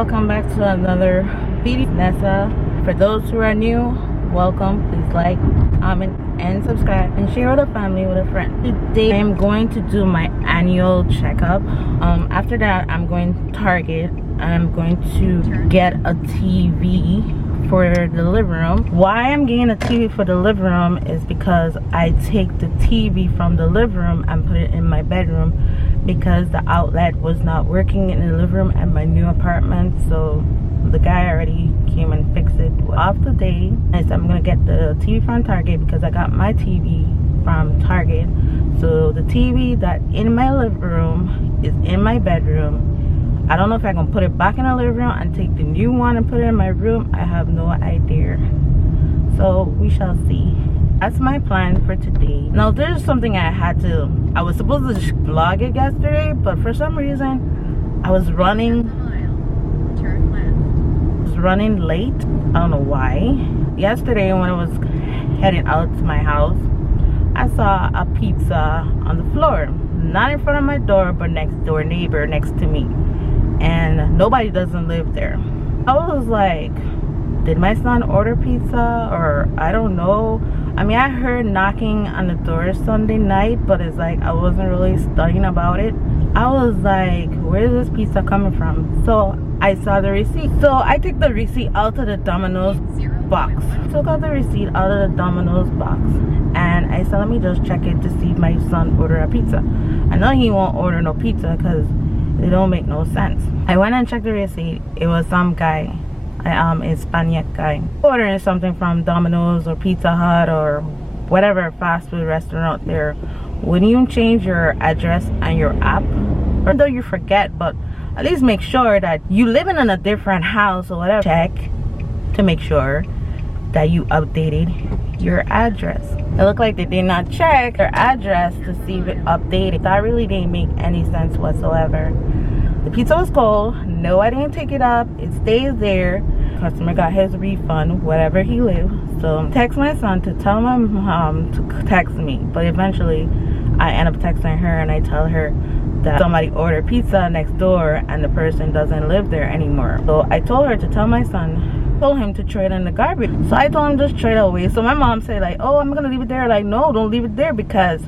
welcome back to another video. Nessa. For those who are new, welcome. Please like, comment, and subscribe, and share with a family, with a friend. Today I am going to do my annual checkup. After that, I'm going to Target. I'm going to get a TV for the living room. Why I'm getting a TV for the living room is because I take the TV from the living room and put it in my bedroom because the outlet was not working in the living room at my new apartment. So the guy already came and fixed it. Off the day, I said I'm gonna get the TV from Target because I got my TV from Target. So the TV that in my living room is in my bedroom. I don't know if I can put it back in the living room and take the new one and put it in my room. I have no idea. So we shall see. That's my plan for today. Now there's something I was supposed to just vlog it yesterday, but for some reason I was running late. I don't know why. Yesterday when I was heading out to my house, I saw a pizza on the floor. Not in front of my door, but next door neighbor next to me. And nobody doesn't live there. I was like, did my son order pizza, or I don't know. I mean, I heard knocking on the door Sunday night, but it's like I wasn't really studying about it. I was like, where's this pizza coming from? So I saw the receipt. So I took the receipt out of the Domino's box. Took out the receipt out of the Domino's box, and I said, let me just check it to see if my son ordered a pizza. I know he won't order no pizza because it don't make no sense. I went and checked the receipt. It was some guy, Hispanic guy, ordering something from Domino's or Pizza Hut or whatever fast food restaurant there. Wouldn't you change your address and your app? Or though you forget, but at least make sure that you living in a different house or whatever. Check to make sure that you updated your address. It looked like they did not check their address to see if it updated. That really didn't make any sense whatsoever. The pizza was cold. No, I didn't take it up. It stays there. Customer got his refund, wherever he lives. So text my son to tell my mom to text me. But eventually, I end up texting her and I tell her that somebody ordered pizza next door and the person doesn't live there anymore. So I told her to tell my son. Told him to throw it in the garbage. So I told him just throw it away. So my mom said like, oh, I'm gonna leave it there. Like, no, don't leave it there because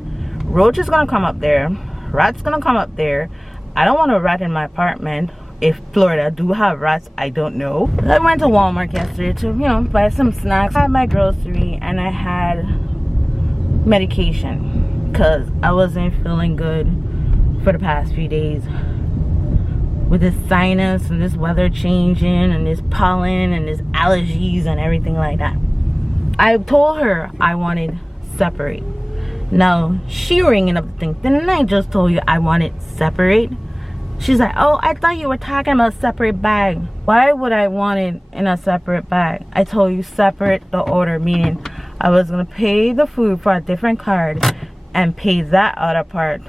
roach is gonna come up there, rat's gonna come up there. I don't want a rat in my apartment. If Florida do have rats, I don't know. I went to Walmart yesterday to, buy some snacks. I had my grocery and I had medication because I wasn't feeling good for the past few days. With this sinus and this weather changing and this pollen and this allergies and everything like that. I told her I wanted separate. Now she ringing up the thing. Didn't I just told you I wanted separate? She's like, oh, I thought you were talking about separate bag. Why would I want it in a separate bag? I told you separate the order, meaning I was gonna pay the food for a different card and pay that other part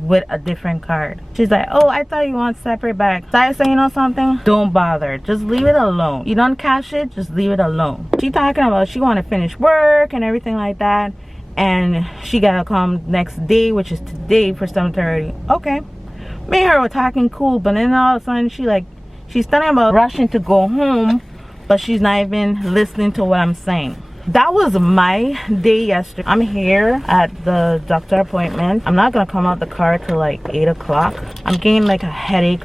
with a different card. She's like, oh, I thought you want separate bags. So I say, you know something, don't bother, just leave it alone. You don't cash it, just leave it alone. She talking about she want to finish work and everything like that, and she gotta come next day, which is today, for 7:30. Okay, me and her were talking cool, but then all of a sudden she's talking about rushing to go home, but she's not even listening to what I'm saying. That was my day yesterday. I'm here at the doctor appointment. I'm not gonna come out the car till like 8 o'clock. I'm getting like a headache,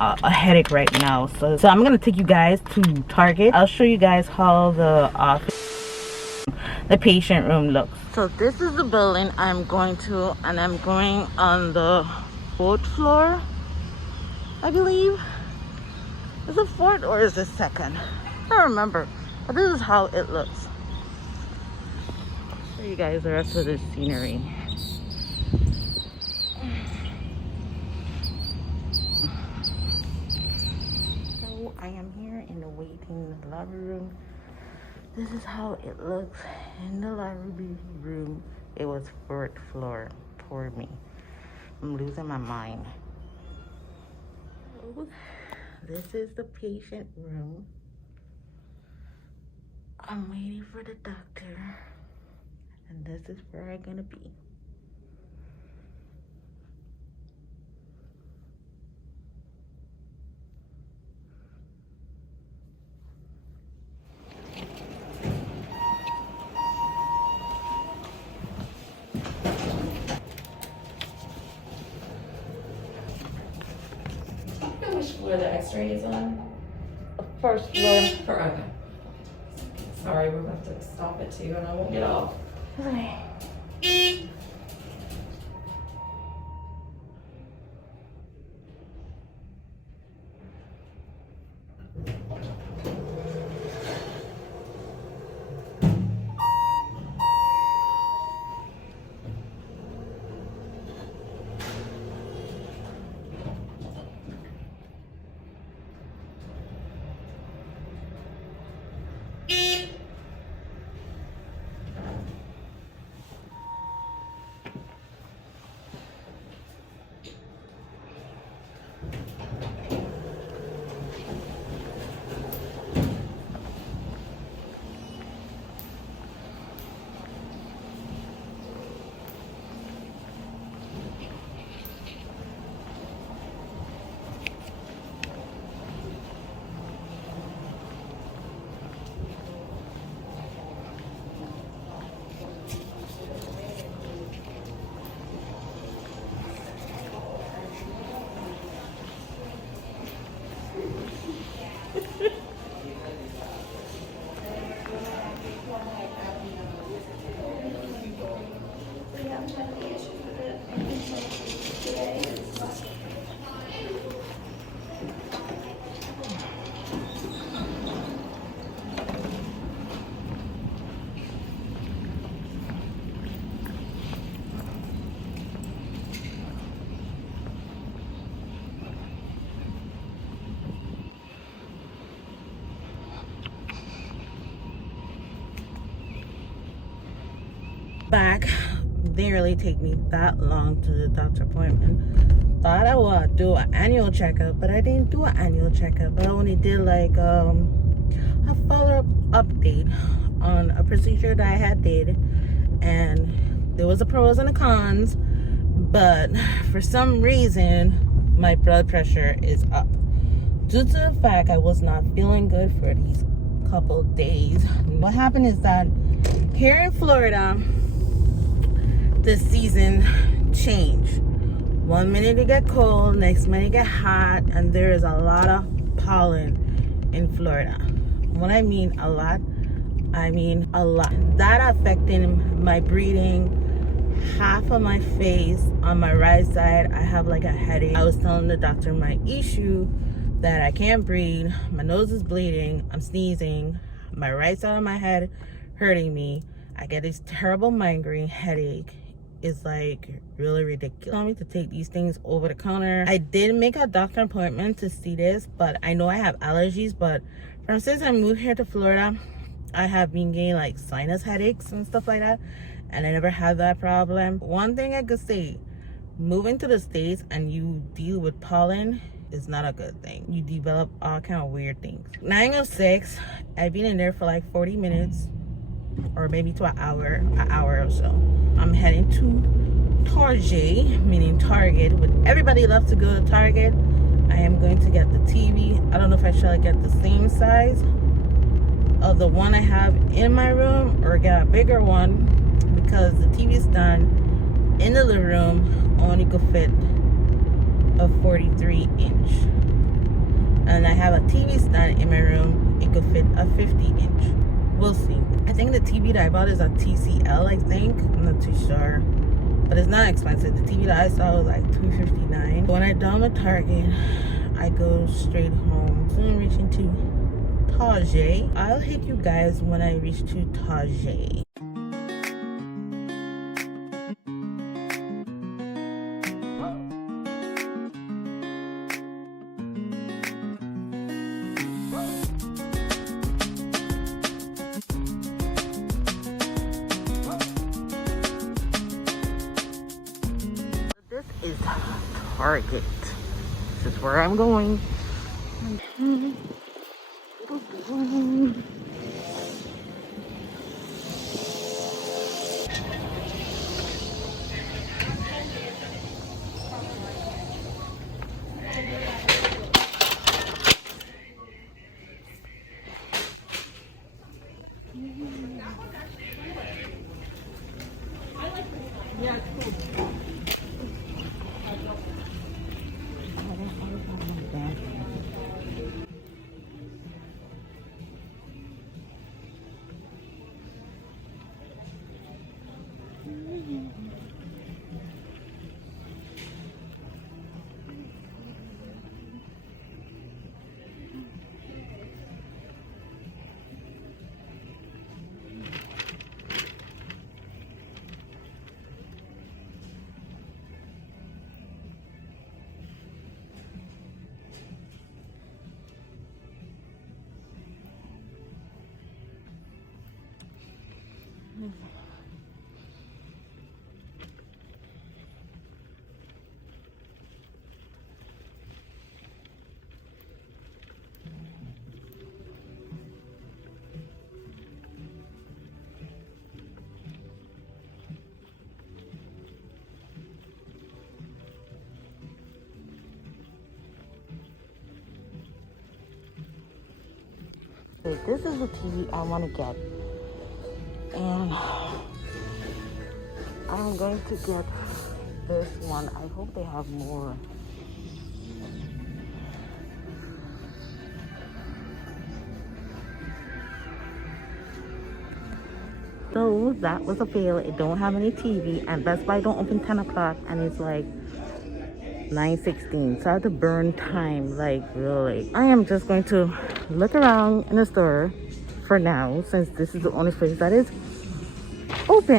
a headache right now. So I'm gonna take you guys to Target. I'll show you guys how the patient room looks. So this is the building I'm going to, and I'm going on the 4th floor, I believe. Is it 4th or is it 2nd? I don't remember, but this is how it looks. Show you guys the rest of the scenery. So I am here in the waiting lobby room. This is how it looks in the lobby room. It was 4th floor. Poor me. I'm losing my mind. So, this is the patient room. I'm waiting for the doctor. And this is where I'm gonna be. Where the x-ray is on? First floor. Okay. Sorry, we're going to have to stop it too and I won't get off. Okay. Back. Didn't really take me that long to the doctor appointment. Thought I would do an annual checkup, but I didn't do an annual checkup. I only did like a follow-up update on a procedure that I had did, and there was the pros and the cons, but for some reason my blood pressure is up due to the fact I was not feeling good for these couple days. What happened is that here in Florida, the season change. One minute it get cold, next minute it get hot, and there is a lot of pollen in Florida. When I mean a lot, I mean a lot. That affecting my breathing. Half of my face on my right side, I have like a headache. I was telling the doctor my issue, that I can't breathe, my nose is bleeding, I'm sneezing, my right side of my head hurting me. I get this terrible migraine headache. It's like really ridiculous. Tell me to take these things over the counter. I did make a doctor appointment to see this, but I know I have allergies. But since I moved here to Florida, I have been getting like sinus headaches and stuff like that, and I never had that problem. One thing I could say, moving to the States and you deal with pollen is not a good thing. You develop all kind of weird things. 9:06, I've been in there for like 40 minutes or maybe to an hour or so. I'm heading to Target, meaning Target. Everybody loves to go to Target. I am going to get the TV. I don't know if I should get the same size of the one I have in my room or get a bigger one, because the TV stand in the living room only could fit a 43 inch, and I have a TV stand in my room, it could fit a 50 inch. We'll see. I think the TV that I bought is a TCL, I think. I'm not too sure, but it's not expensive. The TV that I saw was like $259. When I'm done with Target, I go straight home. Soon I'm reaching to Target. I'll hit you guys when I reach to Target. Is Target. This is where I'm going. Yeah, it's cool. This is the TV I want to get, and I'm going to get this one. I hope they have more. So that was a fail. It don't have any TV, and Best Buy don't open 10 o'clock, and it's like 9:16. So I have to burn time, like really. I am just going to look around in the store for now, since this is the only place that is open.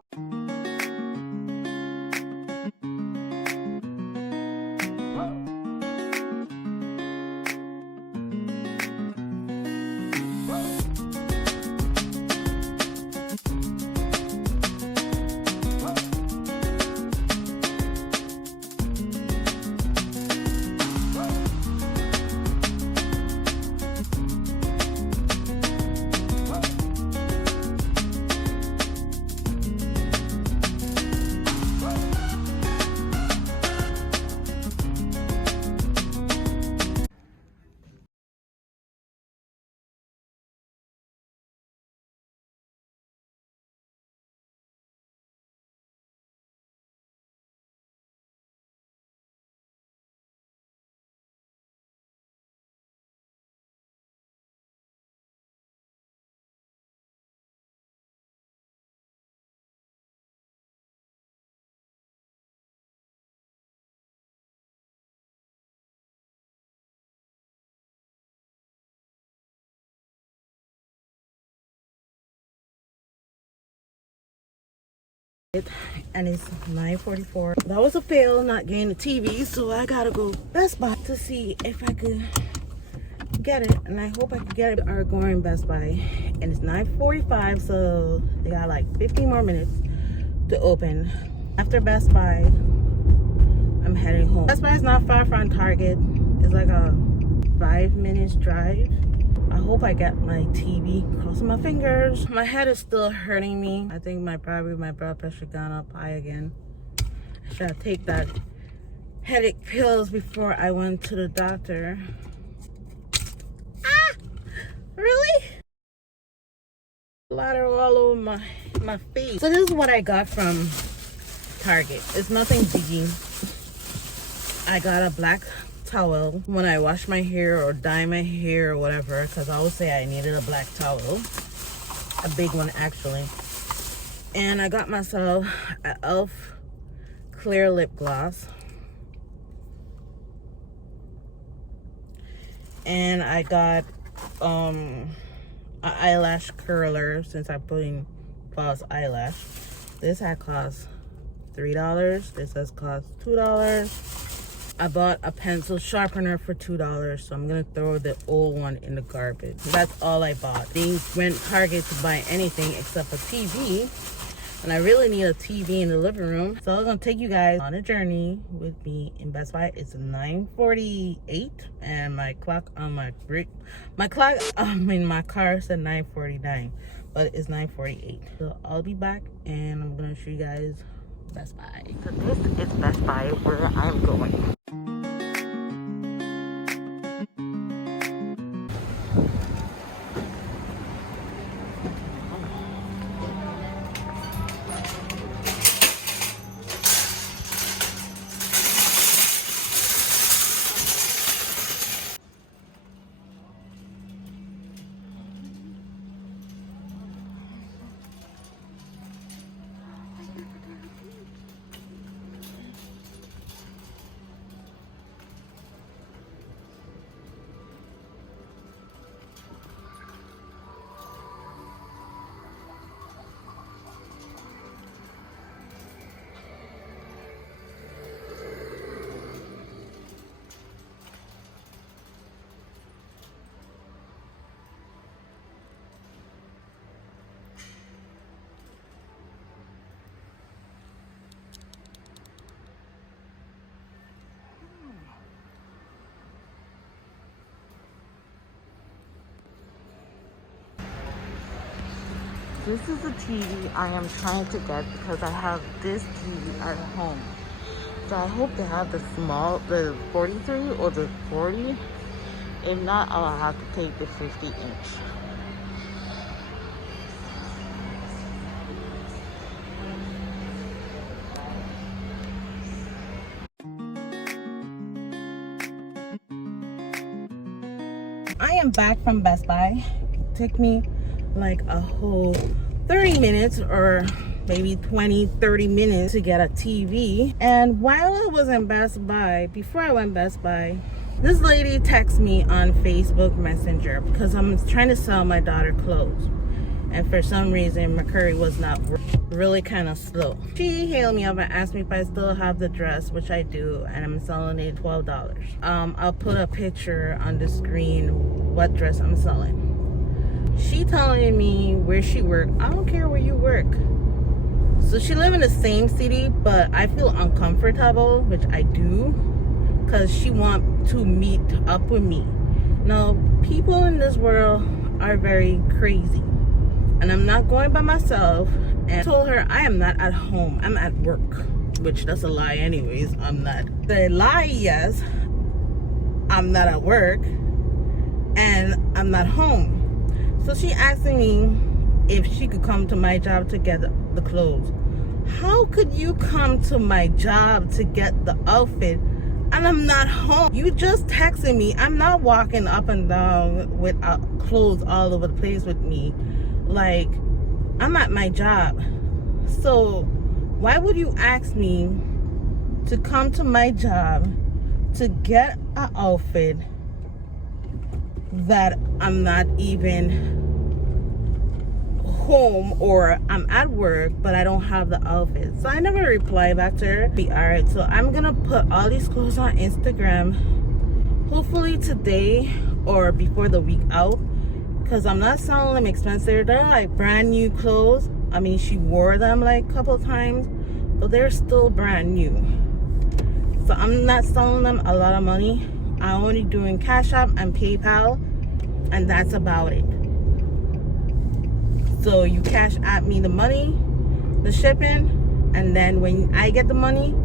And it's 9:44. That was a fail, not getting the TV, so I gotta go Best Buy to see if I could get it, and I hope I can get it. Are going Best Buy, and it's 9:45, so they got like 15 more minutes to open. After Best Buy, I'm heading home. Best Buy is not far from Target. It's like a 5 minutes drive. I hope I get my TV. Crossing my fingers. My head is still hurting me. I think probably my blood pressure gone up high again. I should take that headache pills before I went to the doctor. Ah! Really? Bladder all over my face. So this is what I got from Target. It's nothing biggie. I got a black towel when I wash my hair or dye my hair or whatever, because I always say I needed a black towel, a big one actually. And I got myself an e.l.f. clear lip gloss, and I got an eyelash curler, since I'm putting false eyelash. This had cost $3. This has cost $2. I bought a pencil sharpener for $2, so I'm gonna throw the old one in the garbage. That's all I bought. They went Target to buy anything except a TV, and I really need a TV in the living room. So I'm gonna take you guys on a journey with me in Best Buy. It's 9:48, and my clock on my car said 9:49, but it's 9:48. So I'll be back, and I'm gonna show you guys Best Buy. So this is Best Buy, where I'm going. This is the TV I am trying to get because I have this TV at home. So I hope they have the 43 or the 40. If not, I'll have to take the 50-inch. I am back from Best Buy. It took me like a whole 30 minutes or maybe 20-30 minutes to get a TV. And while I was in Best Buy, before I went Best Buy, this lady texted me on Facebook Messenger because I'm trying to sell my daughter clothes, and for some reason Mercury was not really kind of slow. She hailed me up and asked me if I still have the dress, which I do, and I'm selling it $12. I'll put a picture on the screen what dress I'm selling. She telling me where she work. I don't care where you work. So she live in the same city, but I feel uncomfortable, which I do, because she want to meet up with me. Now, people in this world are very crazy, and I'm not going by myself. And I told her I am not at home, I'm at work, which that's a lie anyways. I'm not. The lie, yes, I'm not at work and I'm not home. So she asking me if she could come to my job to get the clothes. How could you come to my job to get the outfit and I'm not home? You just texted me. I'm not walking up and down with clothes all over the place with me. Like, I'm at my job. So why would you ask me to come to my job to get an outfit that I'm not even home, or I'm at work but I don't have the outfit? So I never reply back to her. Alright, so I'm gonna put all these clothes on Instagram hopefully today or before the week out, because I'm not selling them expensive. They're like brand new clothes. I mean, she wore them like a couple times, but they're still brand new. So I'm not selling them a lot of money. I'm only doing Cash App and PayPal, and that's about it. So you cash at me the money, the shipping, and then when I get the money,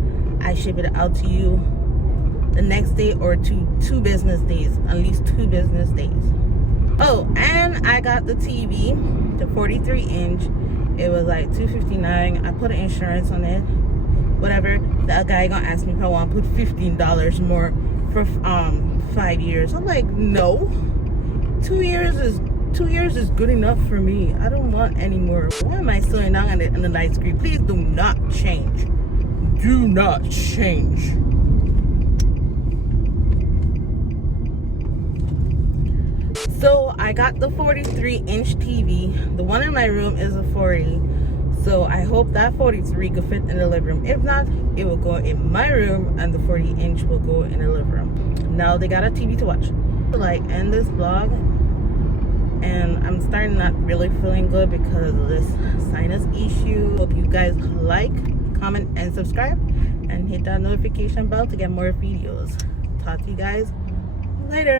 I ship it out to you the next day or two business days, at least 2 business days. Oh, and I got the TV, the 43-inch. It was like $259. I put an insurance on it. Whatever. The guy gonna ask me if I want to put $15 more for 5 years. I'm like, no. 2 years is good enough for me. I don't want any more. Why am I slowing down on the light screen? Please do not change. Do not change. So I got the 43-inch TV. The one in my room is a 40. So I hope that 43 could fit in the living room. If not, it will go in my room and the 40-inch will go in the living room. Now they got a TV to watch. Like, end this vlog, and I'm starting not really feeling good because of this sinus issue. Hope you guys like, comment, and subscribe, and hit that notification bell to get more videos. Talk to you guys later.